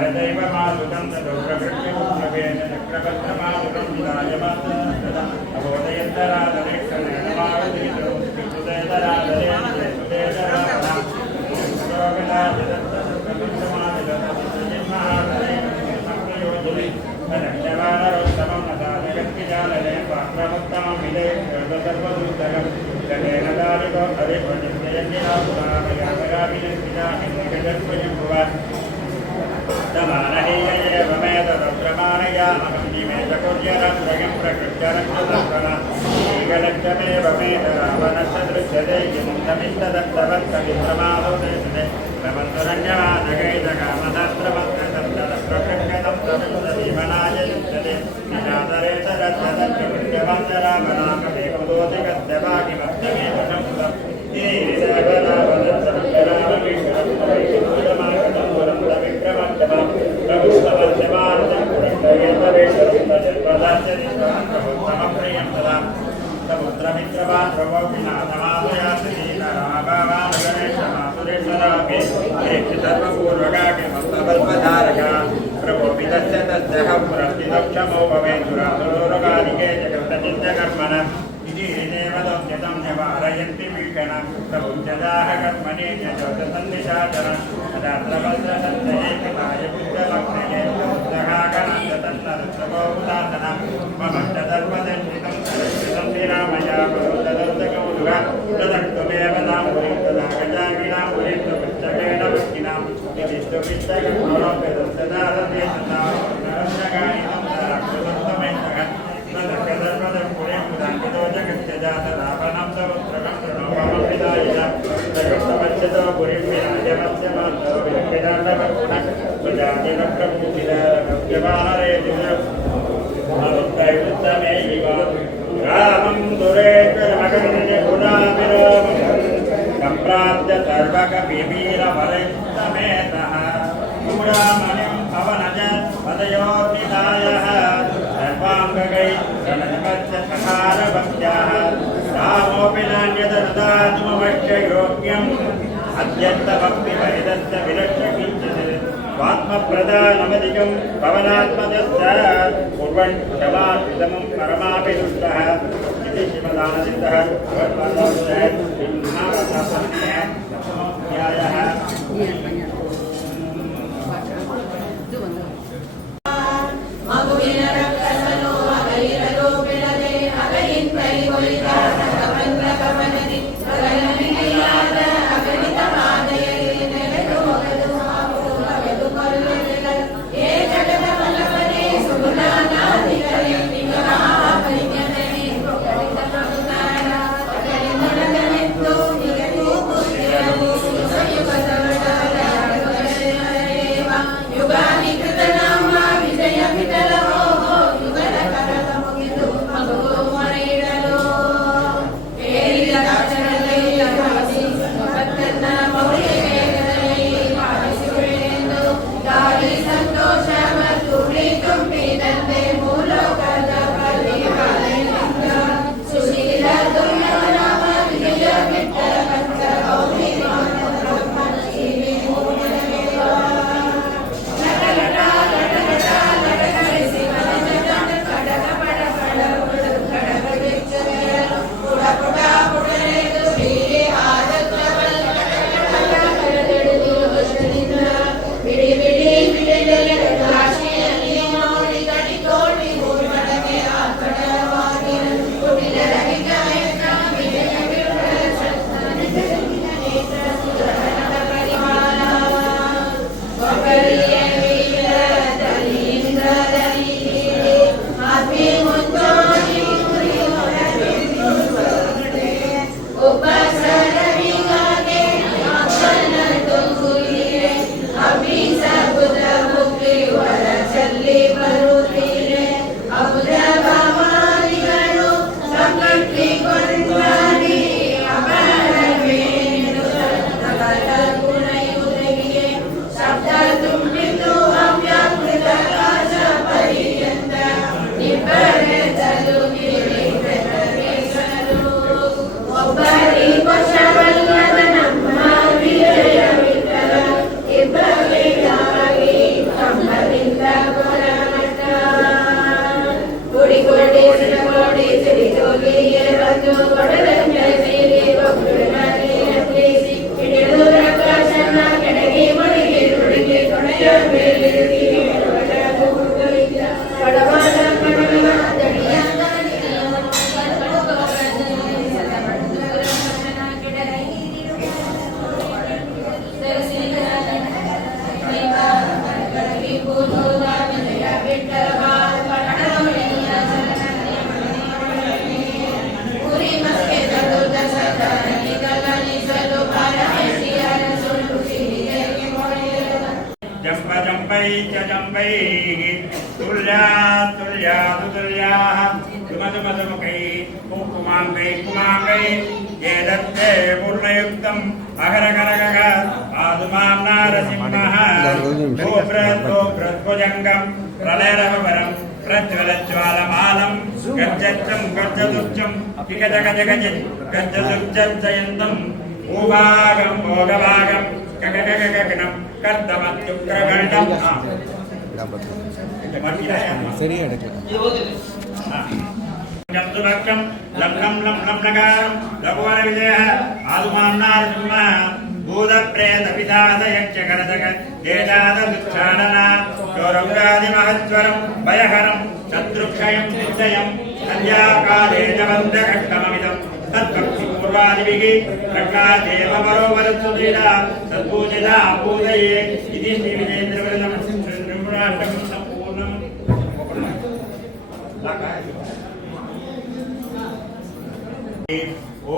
भारतैवमासुतं ततो प्रकृत्यमुग्रवेण चक्रपत्रमासुतं विदायमात्रा अबोधयन्तरादरेक्षणमावतीतो विकृतेतरादरेण रक्षमानरोत्तमं नदाजगत्किजालने पात्रमुत्तमं विदे सर्वदूतकं गणेन दारिको हरिभजन्ययज्ञा पुराणयामयाभिजन्तिजाहिन्दगजत्वयं भुवन् तमानहेयेवमेतदप्रमाणयामहं निमेतकुर्यरत्रयं प्रकृत्यरक्षतत्परा एकलक्षमेव मेतरावनक्षदृश्यते किमुक्तमिस्तदत्तवत्कविप्रमादोदेशते प्रबन्धुरञ्जमानगैतकामधत्रमत्तदप्रकृत्यदत्तविमनाय युज्यते निरादरेतरत्तदत्तकृत्यवन्तरामनामवेकुदोदिगत्यभागिमत्तमेव संस्कृतम् समुद्रमित्रवान् प्रभोपिनाथमालयासुरेशमासुरेश्वराभे सर्वपूर्वकाके मत्तवल्पधारका प्रभोपितस्य तस्य पुरस्तिदक्षमो भवेन्दुरासुरोगादिके जगत्तचित्तकर्मण इति देवदोद्यतं निवारयन्ति वीक्षण प्रभुञ्जदाह कर्मणे न्यजोतसन्निशाचन अदात्रवस्त्रसञ्चये कृताय बुद्धलक्ष्मणे सहागणान्ततन्नरुत्सवोदासन मम च धर्मदर्शितं सरस्वतं विरामया भगवतदर्शकौरुगा तदक्तमेव नामुरिं तदा गजागिनां मुरिं पुस्तकेन भक्तिनां निविष्टुपिष्टकौरव्यदर्शदारदेशतां नरस्यगानितं सराक्षसन्तमेतः तदकधर्मदं पुरें मुदान्वितो जगत्यजातदापनं समुद्रकं प्रणवमभिदायिना जगत्तमच्यतो पुरीं विराजमस्य मातो विरक्तिदाण्डवगुणः रामं दुरेकरमगण्यगुणाभिरामं सम्प्राप्य सर्वकविवीरवरैस्तमेतः मूढामणिं पवनज पदयोर्निधायः सर्वाङ्गगैः प्रणमस्य सखारभक्त्याः रामोऽपि नान्यदनुदात्मवश्य योग्यम् अत्यन्तभक्तिभेदस्य विलक्ष्य किञ्चित् स्वात्मप्रदानमधिकं पवनात्मजश्च कुर्वन् क्षमापितमं परमाभिदुष्टः इति श्रीमदानन्दः भगवद्गीतायाः Thank you. च जम्बैः तुल्याः तुमतुमतुमुखैः कुङ्कुमाङ्गैः ये दत्ते पूर्णयुक्तम् अहरकरगः पादुमां नारसिंहः गोब्रद्भुजङ्गम् प्रलयरवरम् प्रज्वलज्वालमालं गज्जच्चं गज्जदुच्चं किगजगजगजित् गज्जदुच्चयन्तं भूभागं भोगभागं कगगगगगनं कर्दमत्युग्रगणं சரியா எடுக்கலாம் सुभक्षं लग्नं लम्नं नगारं लघुवरविजयः आदुमान्नारसिंहः भूतप्रेतपिशाच यक्षकरजग केशादुच्छाडना चोरङ्गादिमहज्वरं भयहरं शत्रुक्षयं निश्चयं सन्ध्याकाले च वन्द्यकष्टममिदं तत्पक्षिपूर्वादिभिः प्रकाशेव परोवरत्सुदीरा सद्पूजिता पूजये इति श्रीविजेन्द्रवृन्दं श्रीनिर्मलाष्टकं सम्पूर्णम्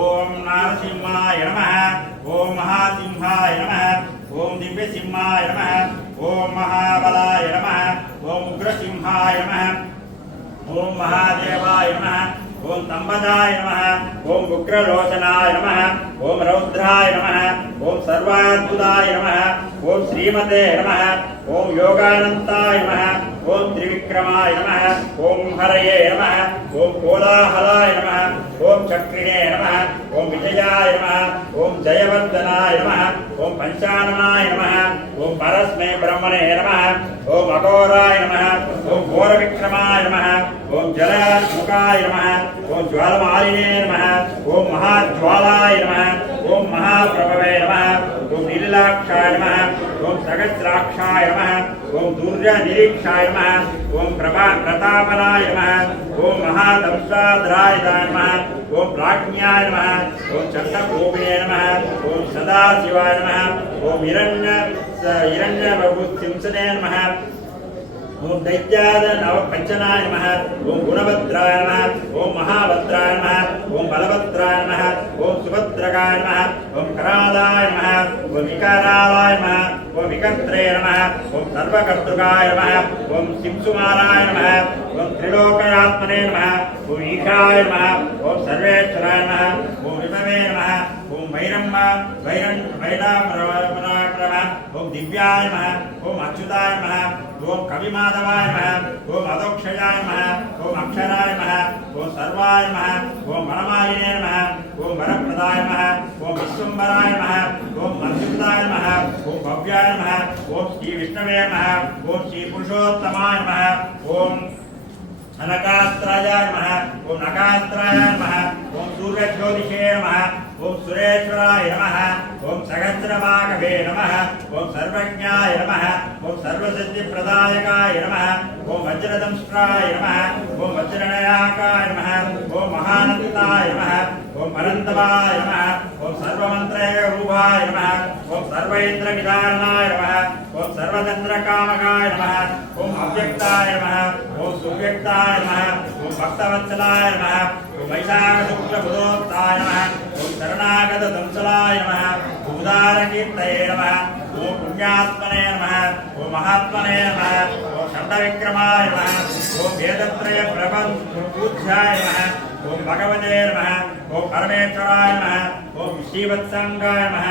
ओम नारसिंहाय नमः ओम महासिंहाय नमः ओम दिव्यसिंहाय नमः ओम महाबलाय नमः ओम उग्रसिंहाय नमः ओम महादेवाय नमः ओम तंबदाय नमः ओम उग्रलोचनाय नमः ओम रौद्राय नमः ओम सर्वाद्भुताय नमः ओम श्रीमते नमः ओम योगानन्ताय नमः ओम त्रिविक्रमाय नमः ओम हरये नमः ओम कोलाहलाय नमः ओम चक्रिणे नमः ओम विजयाय नमः ओम जयवर्धनाय नमः ओम पंचाननाय नमः ओम परस्मै ब्रह्मणे नमः ओम अघोराय नमः ओम घोरविक्रमाय नमः ओम जलमुखाय नमः ओम ज्वालमालिने नमः ओम महाज्वालाय नमः ओम महाप्रभवे नमः ओम नीलाक्षाय नमः ओम सहस्राक्षाय नमः ओम दूर्यनिरीक्षाय नमः ओम प्रतापनाय नमः ओम महादंशाद्राय नमः ओम प्राज्ञाय नमः ओम चक्रकोपिने नमः ओम सदाशिवाय नमः ओम हिरण्यवपुसिंसने नमः ओम दैत्याद नवपंचनाय नमः ओम गुणभद्राय नमः ओम महाभद्राय नमः ओम बलभद्राय नमः ओम सुभद्रकाय नमः ओम करालाय नमः ओम विकारालाय नमः ओम विकर्त्रे नमः ओम सर्वकर्तृकाय नमः ओम शिवसुमाराय नमः ओम त्रिलोकयात्मने नमः ओम ईशाय नमः ओम सर्वेश्वराय नमः ओम विभवे नमः ओम वैरापराक्रम ओम दिव्याय नमः ओम अच्युताय नमः ओम कविमाधवाय नमः ओम अधोक्षयाय नमः ओम अक्षराय नमः ओम सर्वाय नमः ओम वनमालिने नमः ओम वरप्रदाय नमः ओम विश्वम्भराय नमः ओम अच्युताय नमः ओम भव्याय नमः ओम श्री विष्णवे नमः ओम श्री पुरुषोत्तमाय नमः ओम नकास्त्राय नमः ओम नकास्त्राय नमः ओम सूर्यज्योतिषे नमः ओम सुरेश्वराय नमः ओम सहस्रभागवे नमः ओम सर्वज्ञाय नमः ओम सर्वसिद्धिप्रदायकाय नमः ओम वज्रदंष्ट्राय नमः ओम वज्रनयाकाय नमः ओम महानन्दाय नमः ओम अनन्तवाय नमः ओम सर्वमन्त्ररूपाय नमः ओम सर्वेन्द्रविधारणाय नमः ओम सर्वतन्त्रकामकाय नमः ओम अव्यक्ताय नमः ओम सुव्यक्ताय नमः ओम भक्तवत्सलाय नमः ओम वैशाखशुक्लबुधोत्ताय नमः ओम शरणागतदंसलाय नमः ओम उदारकीर्तये नमः ओम पुण्यात्मने नमः ओम महात्मने नमः ओम षण्डविक्रमाय नमः ओम वेदत्रयप्रभूज्याय नमः ओम भगवते नमः ओम परमेश्वराय नमः ओम श्रीवत्संगाय नमः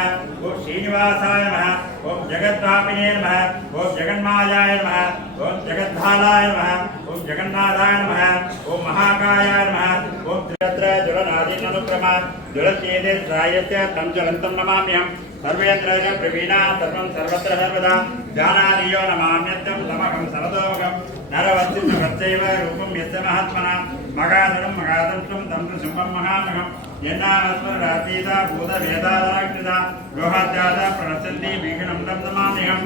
ओम श्रीनिवासाय नमः ओम जगद्व्यापिने नमः ओम जगन्मायाय नमः ओम जगद्धालाय नमः ओम जगन्नाथाय नमः ओम महाकायाय नमः ओम त्रियत्र ज्वलनादीननुक्रमा ज्वलत्येदेर्रायस्य तं ज्वलन्तं नमाम्यहम् सर्वेन्द्रज प्रवीणा सर्वं सर्वत्र सर्वदा जानानियो नमाम्यत्यं तमहं सर्वतोमुखं नरवत्सिंहवत्सैव रूपं यस्य महात्मना मगासुरं मगादंशं तं तु शुम्भं महामहं यन्नामस्मरातीता भूतवेदादराकृता लोहाद्याता प्रणश्यन्ति भीषणं तं नमाम्यहम्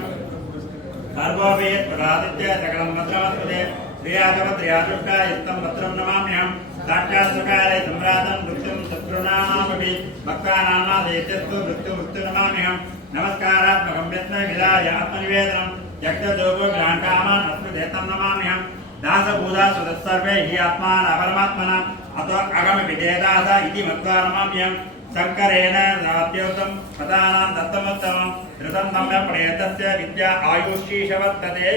सर्वोऽपि यत्पदादित्य सकलं भद्रमस्पदे श्रियागवत्र्यादुष्टा यत्तं भद्रं नमाम्यहम् साक्षात् सुखाय सम्रातं मृत्युं शत्रूणामपि भक्तानामादेत्यस्तु मृत्युनमाम्यहम् नमस्कारात्मकं यत्नविधाय आत्मनिवेदनं यज्ञदोपग्राण्कामान् अस्मदेतं नमाम्यहम् दासभूता सुतः सर्वे हि आत्मानं परमात्मना अतो अगमपि देदास इति मत्वा नमाम्यहम् शङ्करेण नात्योक्तं पदानां दत्तमुत्तमं ऋतं सम्यक् प्रयतस्य विद्या आयुष्यीशवर्तते।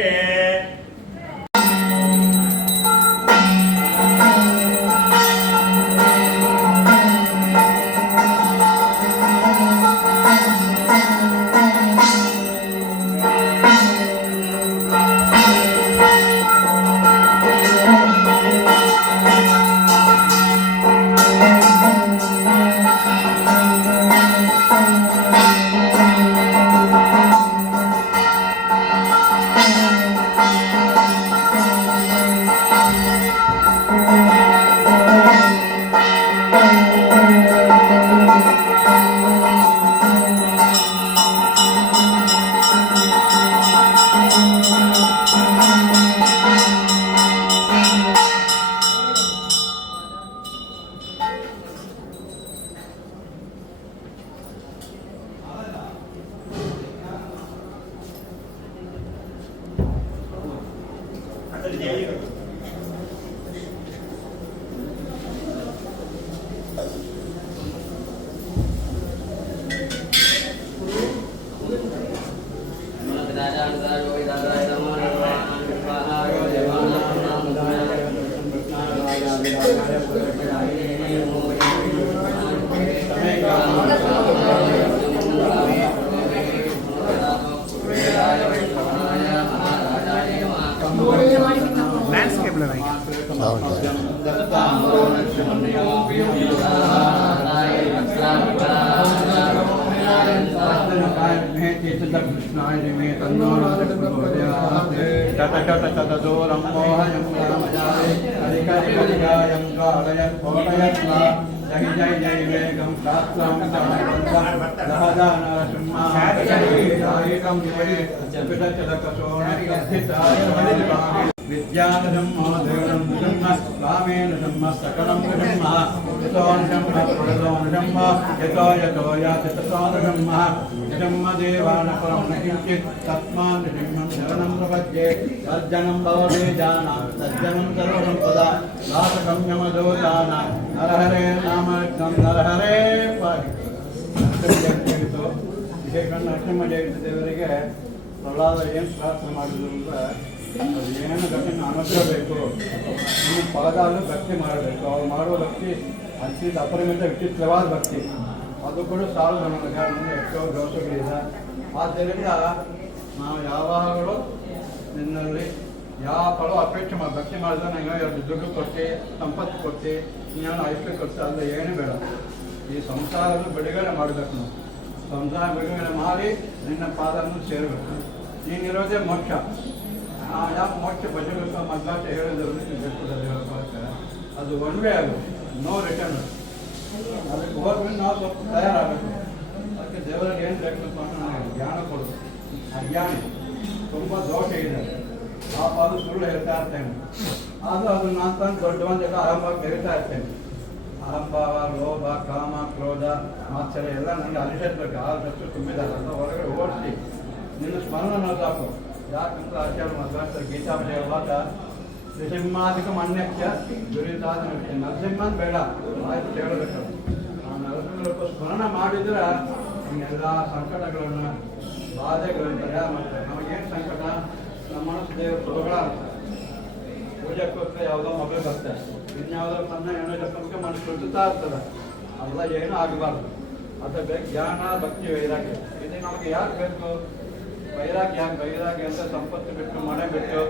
ಲ್ಯಾಂಡ್ಸ್ಕೇಪ್ विद्यानजं देवनं ब्रह्म रामेण ब्रह्म सकलं ब्रह्म यतो ब्रह्म प्रदोषं यतो यतो याति ततो ब्रह्म ब्रह्म देवान परं न किञ्चित् तस्मान् ब्रह्मं शरणं प्रपद्ये तज्जनं भवते जाना तज्जनं सर्वसम्पदा दासगम्यमदोदाना नरहरे नामज्ञं नरहरे पाहि ವಿವೇಕಾನಂದ ನರಸಿಂಹ ಜಯಂತಿ ದೇವರಿಗೆ ಪ್ರಹ್ಲಾದ ಏನು ಪ್ರಾರ್ಥನೆ ಮಾಡಿದ್ರು ಅಂದರೆ ಅದು ಏನು ಭಕ್ತಿನ ಅನುಗ್ರಹ ಬೇಕು ನಿಮ್ಮ ಪದಲ್ಲೂ ಭಕ್ತಿ ಮಾಡಬೇಕು ಅವ್ರು ಮಾಡುವ ಭಕ್ತಿ ಅತ್ಯಂತ ಅಪರಿಮಿತ ವಿಚಿತ್ರವಾದ ಭಕ್ತಿ ಅದು ಕೂಡ ಸಾಲದು ನನಗೆ ಮುಂದೆ ಎಷ್ಟೋ ದೋಷಗಳಿದೆ ಆದ್ದರಿಂದ ನಾವು ಯಾವಾಗಲೂ ನಿನ್ನಲ್ಲಿ ಯಾವ ಫಲ ಅಪೇಕ್ಷೆ ಮಾಡಿ ಭಕ್ತಿ ಮಾಡಿದ್ರೆ ನಂಗೆ ಎರಡು ದುಡ್ಡು ಕೊಟ್ಟು ಸಂಪತ್ತು ಕೊಟ್ಟು ಇನ್ನೇನು ಐಶ್ವರ್ಯ ಕೊಟ್ಟು ಅಲ್ಲ ಏನೂ ಬೇಡ ಈ ಸಂಸಾರದ ಬಿಡುಗಡೆ ಮಾಡಬೇಕು ನಾವು ಸಂಸಾರ ಬಿಡುಗಡೆ ಮಾಡಿ ನಿನ್ನ ಪಾದವನ್ನು ಸೇರಬೇಕು ನೀನಿರೋದೇ ಮೋಕ್ಷ ಯಾಕೆ ಮೋಕ್ಷ ಭಜಬೇಕು ಮಧ್ವಾಚ ಹೇಳಿದ್ರು ಅದು ಒನ್ ವೇ ಆಗುತ್ತೆ ನೋ ರಿಟರ್ನ್ ಅದಕ್ಕೆ ಹೋದ್ಮೇಲೆ ನಾವು ಸ್ವಲ್ಪ ತಯಾರಾಗಬೇಕು ಅದಕ್ಕೆ ದೇವರಿಗೆ ಏನು ಬೇಕಪ್ಪ ಅಂತ ನನಗೆ ಜ್ಞಾನ ಕೊಡೋದು ಅಜ್ಞಾನಿ ತುಂಬ ದೋಷ ಇದೆ ಆ ಪಾದ ಸುಳ್ಳು ಹೇಳ್ತಾ ಇರ್ತೇನೆ ಆದರೂ ಅದು ನಾನು ತಂದು ದೊಡ್ಡವಂತೆಲ್ಲ ಆರಂಭವಾಗಿ ಬೆರೀತಾ ಇರ್ತೇನೆ ಅಹಂಭಾವ ಲೋಭ ಕಾಮ ಕ್ರೋಧ ಮಾತ್ಸರ್ಯ ಎಲ್ಲ ನನಗೆ ಅನಿಸಬೇಕು ಆದಷ್ಟು ತುಂಬಿದ್ದಾರೆ ಅಂತ ಹೊರಗಡೆ ಓಡಿಸಿ ನಿನ್ನ ಸ್ಮರಣ ಸಾಕು ಯಾಕಂದ್ರೆ ಆಚಾರ್ಯ ಮಾತಾಡ್ತಾರೆ ಗೀತಾಮಯ ಹೇಳುವಾಗ ನರಸಿಂಹಾಧಿಕ ಮನ್ಯಕ್ಕೆ ದುರಿತಾದ ನರಸಿಂಹನ್ ಬೇಡ ಆಯ್ತು ಹೇಳಬೇಕು ಆ ನರಸಿಂಹ ಸ್ಮರಣ ಮಾಡಿದ್ರೆ ಇನ್ನೆಲ್ಲ ಸಂಕಟಗಳನ್ನು ಬಾಧೆಗಳನ್ನು ಮಾಡ್ತಾರೆ ನಮಗೇನು ಸಂಕಟ ನಮ್ಮ ಮನಸ್ಸು ದೇವರು ಸುಲಭ ಪೂಜೆಗೋಸ್ಕರ ಯಾವುದೋ ಮಗಳು ಬರ್ತದೆ ಇನ್ಯಾವುದೋ ಸಣ್ಣ ಏನೋ ಜಪಕ್ಕೆ ಮನಸ್ಸು ಸುತ್ತಾ ಇರ್ತದೆ ಅಲ್ಲ ಏನೂ ಆಗಬಾರ್ದು ಅದು ಬೇಕು ಜ್ಞಾನ ಭಕ್ತಿ ವೈರಾಗ್ಯ ಇದು ನಮಗೆ ಯಾಕೆ ಬೇಕು ವೈರಾಗ್ಯ ಯಾಕೆ ವೈರಾಗ್ಯ ಅಂತ ಸಂಪತ್ತು ಬಿಟ್ಟು ಮನೆ ಬಿಟ್ಟು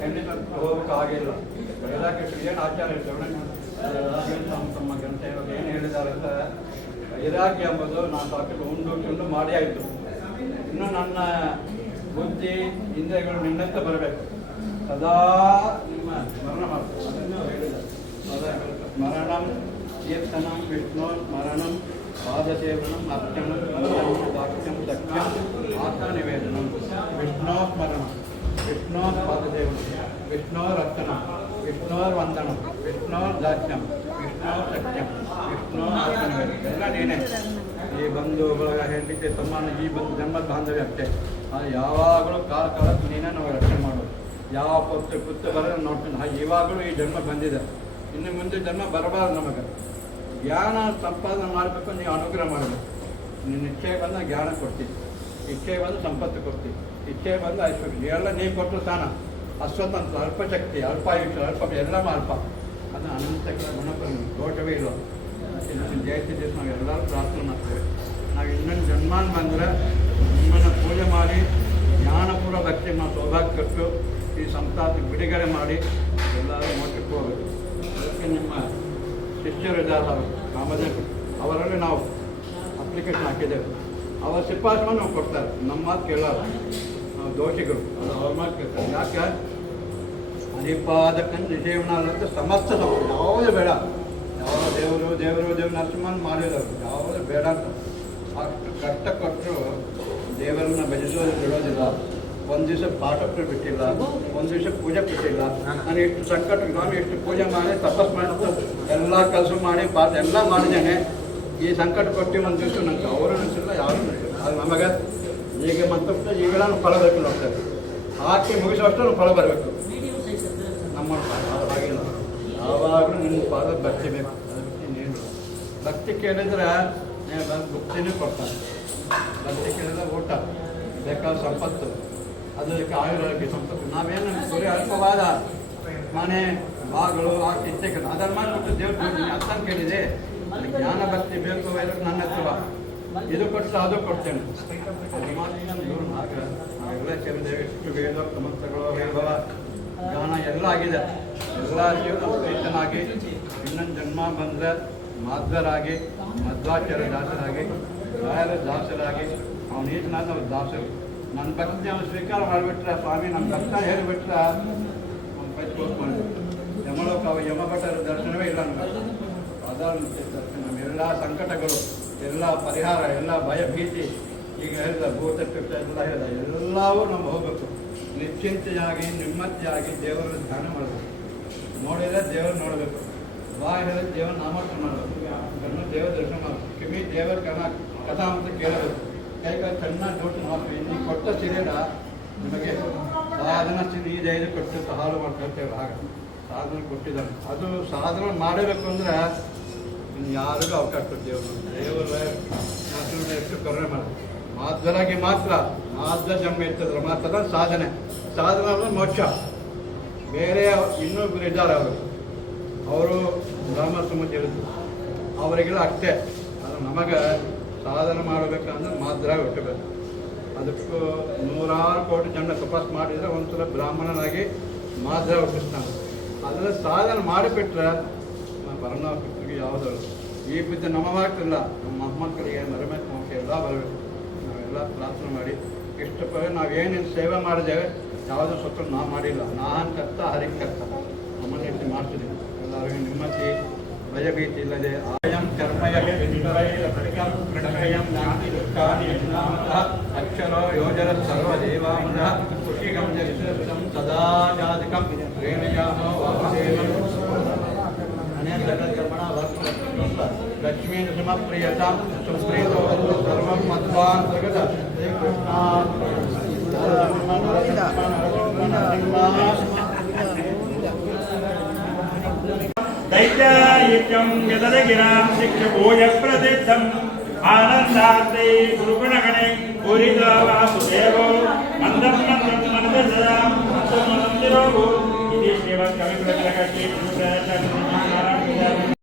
ಹೆಣ್ಣು ಹೋಗಕ್ಕೆ ಆಗಿಲ್ಲ ವೈರಾಗ್ಯ ಏನು ಆಚಾರ ತಮ್ಮ ಗ್ರಂಥ ಇವಾಗ ಏನು ಹೇಳಿದ್ದಾರೆ ಅಂತ ವೈರಾಗ್ಯ ಎಂಬುದು ನಾನು ಸಾಕು ಉಂಡು ಮಾಡಿ ಆಯಿತು ಇನ್ನು ನನ್ನ ಬುದ್ಧಿ ಇಂದ್ರಿಯಗಳು ನಿನ್ನಂತ ಬರಬೇಕು ಸದಾ ನಿಮ್ಮ ಸ್ಮರಣ ಮಾಡ್ತಾರೆ ಅದನ್ನು ಹೇಳಿದ್ದಾರೆ ಸ್ಮರಣಂ ಕೀರ್ತನಂ ವಿಷ್ಣು ಸ್ಮರಣಂ ಪಾದಸೇವನಂ ಅರ್ಚನಂ ವಾಕ್ಯಂ ಸತ್ಯಂ ಆತ್ಮನಿವೇದನಂ ವಿಷ್ಣೋಸ್ಮರಣ ವಿಷ್ಣೋಪಾದಸೇವನಂ ವಿಷ್ಣೋರರ್ಚನಂ ವಿಷ್ಣೋರ್ವಂದನಂ ವಿಷ್ಣೋರ್ದಾಸ್ಯಂ ವಿಷ್ಣೋಸತ್ಯಂ ವಿಷ್ಣು ಆತ್ಮನಿವೇದನ ಎಲ್ಲ ನೀನೇ ಈ ಬಂಧು ಬಳಗ ಹೆಂಡತಿ ತಮ್ಮನ ಈ ಬಂದು ಜನ್ಮದ ಬಾಂಧವ್ಯ ಅಷ್ಟೇ ಅದು ಯಾವಾಗಲೂ ಕಾಲಕ್ಕೆ ನೀನೇ ನಾವು ರಕ್ಷಣೆ ಮಾಡೋದು ಯಾವ ಪುತ್ತ ಬರೋದು ನೋಡ್ತೀನಿ ಇವಾಗಲೂ ಈ ಜನ್ಮ ಬಂದಿದೆ ಇನ್ನು ಮುಂದೆ ಜನ್ಮ ಬರಬಾರ್ದು ನಮಗೆ ಜ್ಞಾನ ಸಂಪಾದನೆ ಮಾಡಬೇಕು, ನೀವು ಅನುಗ್ರಹ ಮಾಡಬೇಕು. ನಿನ್ನ ಇಚ್ಛೆ ಬಂದ ಜ್ಞಾನ ಕೊಡ್ತೀನಿ, ಇಚ್ಛೆ ಬಂದು ಸಂಪತ್ತು ಕೊಡ್ತೀನಿ, ಇಚ್ಛೆ ಬಂದು ಐಶ್ವರ್ಯ ಎಲ್ಲ ನೀವು ಕೊಟ್ಟರು ತಾನ. ಅಶ್ವತಂತ್ರ, ಅಲ್ಪಶಕ್ತಿ, ಅಲ್ಪಾಯುಷ್ಯ, ಅಲ್ಪ ಎಲ್ಲ ಅಲ್ಪ, ಅದು ಅನಂತ ಗುಣಪನ್ನು ದೋಷವೇ ಇಲ್ಲ. ಜಯಂತಿ ದಿವಸ ನಾವು ಎಲ್ಲರೂ ಪ್ರಾರ್ಥನೆ ಮಾಡ್ತೇವೆ. ನಾವು ಇನ್ನೊಂದು ಜನ್ಮಾನ್ ಬಂದರೆ ನಿಮ್ಮನ್ನು ಪೂಜೆ ಮಾಡಿ ಜ್ಞಾನಪೂರ್ವ ಭಕ್ತಿ ನಾವು ಸೌಭಾಗ್ಯ ಕೊಟ್ಟು ಈ ಸಂತಾಪ ಬಿಡುಗಡೆ ಮಾಡಿ ಎಲ್ಲರೂ ಮೋಕ್ಷಕ್ಕೆ ಹೋಗಬೇಕು. ಅದಕ್ಕೆ ನಿಮ್ಮ ಶಿಷ್ಯರು ಇದ್ದಾರೆ ಕಾಮದೇವ್, ಅವರಲ್ಲಿ ನಾವು ಅಪ್ಲಿಕೇಶನ್ ಹಾಕಿದ್ದೇವೆ. ಅವರ ಶಿಫಾರಸನ್ನು ನಾವು ಕೊಡ್ತಾರೆ, ನಮ್ಮ ಮಾತು ಕೇಳೋರು. ನಾವು ದೋಷಿಗಳು, ಅದು ಅವ್ರ ಮಾತು ಕೇಳ್ತಾರೆ. ಯಾಕೆ ಹರಿಪಾದಕನ್ ನಿಜೀವನಾದಂತ ಸಮಸ್ತ ತಪ್ಪು ಯಾವುದೇ ಬೇಡ. ಯಾವ ದೇವರು ನರಸಿಂಹನ್ ಮಾಡಿದವರು ಯಾವುದೇ ಬೇಡ ಅಂತ ಅಷ್ಟು ಕಷ್ಟ ಕೊಟ್ಟರು ದೇವರನ್ನ ಭಜಿಸೋದು ಬಿಡೋದಿಲ್ಲ. ಒಂದು ದಿವಸ ಪಾಠ ಬಿಟ್ಟಿಲ್ಲ, ಒಂದು ದಿವಸ ಪೂಜೆ ಬಿಟ್ಟಿಲ್ಲ. ನಾನು ಎಷ್ಟು ಸಂಕಟ, ನಾನು ಎಷ್ಟು ಪೂಜೆ ಮಾಡಿ ತಪಸ್ ಮಾಡಿ ಎಲ್ಲ ಕೆಲಸ ಮಾಡಿ ಪಾಠ ಎಲ್ಲ ಮಾಡಿದ್ದೇನೆ. ಈ ಸಂಕಟ ಕೊಟ್ಟು ಒಂದು ದಿವಸ ನನಗೆ ಅವರು ಅನಿಸಿಲ್ಲ, ಯಾರು ಅನಿಸಿಲ್ಲ. ಅದು ನಮಗೆ ಈಗ ಮತ್ತೆ ಈಗ ನಾನು ಫಲ ಬೇಕು ನೋಡ್ತೇವೆ. ಹಾಕಿ ಮುಗಿಸೋಷ್ಟು ನಾವು ಫಲ ಬರಬೇಕು. ನಮ್ಮ ಹಾಗಿಲ್ಲ, ಯಾವಾಗಲೂ ನಿನ್ನ ಪಾದ ಭಕ್ತಿ ಬೇಕು. ಅದಕ್ಕೆ ನೀನು ಭಕ್ತಿ ಕೇಳಿದ್ರೆ ಭಕ್ತಿನೂ ಕೊಡ್ತಾನೆ. ಭಕ್ತಿ ಕೇಳಿದ್ರೆ ಊಟ ಬೇಕಾದ ಸಂಪತ್ತು, ಅದಕ್ಕೆ ಆಯುರ್ವೇದ ಸಂಪತ್ತು. ನಾವೇನು ಬರೀ ಅಲ್ಪವಾದ ಮನೆ ಬಾಗಳು ಆ ಚಿಂತೆಗಳು ಅದನ್ನು ಮಾಡಿಬಿಟ್ಟು ದೇವ್ರು ಅರ್ಥ ಕೇಳಿದೆ. ಜ್ಞಾನ ಭಕ್ತಿ ಬೇಕು, ಎಲ್ಲರೂ ನನ್ನ ಹತ್ರ ಇದು ಕೊಟ್ಟು ಅದು ಕೊಡ್ತೇನೆ. ಅದು ಮಾತ್ರ ದೂರ ಆಗ ನಾವೆಲ್ಲ ಕೇಳಿದ್ದೇವೆ. ಎಷ್ಟು ವೇದ ಸಮಸ್ತಗಳು ವೈಭವ ಜ್ಞಾನ ಎಲ್ಲ ಆಗಿದೆ. ಎಲ್ಲ ಜೀವನ ಪ್ರೀತನಾಗಿ ಇನ್ನೊಂದು ಜನ್ಮ ಬಂದರೆ ಮಾಧ್ವರಾಗಿ, ಮಧ್ವಾಚಾರ್ಯ ದಾಸರಾಗಿ, ರಾಯರ ದಾಸರಾಗಿ, ಅವನು ಈಗಿನಾದ ಅವ್ರ ದಾಸರು. ನನ್ನ ಭಕ್ತಿ ಅವನು ಸ್ವೀಕಾರ ಮಾಡಿಬಿಟ್ರೆ, ಸ್ವಾಮಿ ನಮ್ಮ ಭಕ್ತ ಹೇಳಿಬಿಟ್ರೆ ಅವ್ನು ಪೈಸ್ಕೋಸ್ಕೊಂಡು ಯಮಲೋಕ ಯಮಭಟರ ದರ್ಶನವೇ ಇಲ್ಲ ನಮಗೆ. ಅದನ್ನು ನಮ್ಮೆಲ್ಲ ಸಂಕಟಗಳು ಎಲ್ಲ ಪರಿಹಾರ, ಎಲ್ಲ ಭಯ ಭೀತಿ ಈಗ ಹೇಳಿದ ಭೂತ ಎಲ್ಲ ಹೇಳಿದ ಎಲ್ಲವೂ ನಾವು ಹೋಗಬೇಕು. ನಿಶ್ಚಿಂತೆಯಾಗಿ ನೆಮ್ಮದಿಯಾಗಿ ದೇವರ ಧ್ಯಾನ ಮಾಡಬೇಕು. ನೋಡಿದರೆ ದೇವರು ನೋಡಬೇಕು, ಬಾಯಿ ಹೇಳಿದ್ರೆ ದೇವರ ನಾಮಸ್ಕಾರ ಮಾಡಬೇಕು, ಕಣ್ಣು ದೇವರ ದರ್ಶನ ಮಾಡಬೇಕು, ಕಿವಿ ದೇವರ ಕಥಾ ಅಂತ ಕೇಳಬೇಕು, ಕೈ ಚೆನ್ನಾಗಿ ನೋಟು ಮಾಡಬೇಕು. ಇನ್ನು ಕೊಟ್ಟ ಸಿರಿಯಲ್ಲ ನಿಮಗೆ ಸಾಧನ ಸ್ಥಿತಿ ಈ ದೈದು ಕೊಟ್ಟು ಹಾಲು ಮಾಡ್ಕೊಳ್ತೇವೆ. ಆಗ ಸಾಧನೆ ಕೊಟ್ಟಿದ್ದಾನೆ. ಅದು ಸಾಧನೆ ಮಾಡಬೇಕು ಅಂದರೆ ಯಾರಿಗೂ ಅವಕಾಶ ದೇವರು ಎಷ್ಟು ಕರುಣೆ ಮಾಡಬೇಕು. ಮಾಧ್ವರಾಗಿ ಮಾತ್ರ ಮಾಧ್ವ ಜನ್ಮ ಇರ್ತದ್ರೆ ಮಾತ್ರ ಸಾಧನೆ. ಸಾಧನೆ ಅಂದರೆ ಮೋಕ್ಷ. ಬೇರೆ ಇನ್ನೊಬ್ಬರು ಇದ್ದಾರೆ, ಅವರು ಬ್ರಹ್ಮ ಸಮಾಜ ಇರುತ್ತೆ, ಅವರಿಗೆಲ್ಲ ಅಷ್ಟೇ. ಅದು ನಮಗೆ ಸಾಧನೆ ಮಾಡಬೇಕಂದ್ರೆ ಮಾಧ್ವರಾಗಿ ಹುಟ್ಟಬೇಕು. ಅದಕ್ಕೂ 100 ಕೋಟಿ ಜನ ತಪಸ್ ಮಾಡಿದರೆ ಒಂದ್ಸಲ ಬ್ರಾಹ್ಮಣನಾಗಿ ಮಾಧ್ವ ಹುಟ್ಟಿಸ್ತಾನೆ. ಅದನ್ನು ಸಾಧನೆ ಮಾಡಿಬಿಟ್ರೆ ಪರಮಾತ್ಮರಿಗೆ ಯಾವುದೂ ಈ ಬುದ್ಧಿ ನಮಗಾಗ್ತಿಲ್ಲ. ನಮ್ಮ ಮೊಮ್ಮಕ್ಕಳಿಗೆ ಮರಮೇಕ ಮೋಕ್ಷ ಎಲ್ಲ ಬರಬೇಕು. ನಾವೆಲ್ಲ ಪ್ರಾರ್ಥನೆ ಮಾಡಿ ಇಷ್ಟಪಟ್ಟು ನಾವೇನೇನು ಸೇವೆ ಮಾಡಿದ್ದೇವೆ ಯಾವುದೂ ಸ್ವತಃ ನಾವು ಮಾಡಿಲ್ಲ. ನಾನ್ ಕರ್ತ ಹರಿಕರ್ತ ನಮ್ಮನ್ನು ಎತ್ತಿ ಮಾಡ್ತಿದ್ದೀವಿ. ಎಲ್ಲರಿಗೂ ನೆಮ್ಮದಿ ಭಯಭೀತಿ ಇಲ್ಲದೆ ಆಯಂ ಕರ್ಮಯ ಅಕ್ಷರೋ ಯೋಜನ ಸರ್ವದೇವಾಂಗ ಖುಷಿಗಂ ಜಗಂ ಸದಾ ಜಾತಕಂ ಪ್ರೇಮಯಾಮೋ ವಾಸುದೇವಂ ಲಕ್ಷ್ಮೀ ನೃಸಿಂಹಪ್ರಿಯತಾಂ ಸುಪ್ರೀತೋ ಸರ್ವಂ ಮಧ್ವಾಂತರ್ಗತ ದೈತ್ಯಾಯಿತ್ಯಂ ಯದಗಿರಾಂ ಶಿಕ್ಷಭೂಯ ಪ್ರಸಿದ್ಧಂ ಆನಂದಾರ್ತೆ ಗುರುಗುಣಗಣೆ ಪೂರಿತ ವಾಸುದೇವೋ ಮಂದಂ ಮಂದಂ ಮಂದಸದಾಂ ಮಂದಿರೋಗೋ ಇದು ಶ್ರೀಮದ್ ಕವಿಪ್ರಕೃತಿ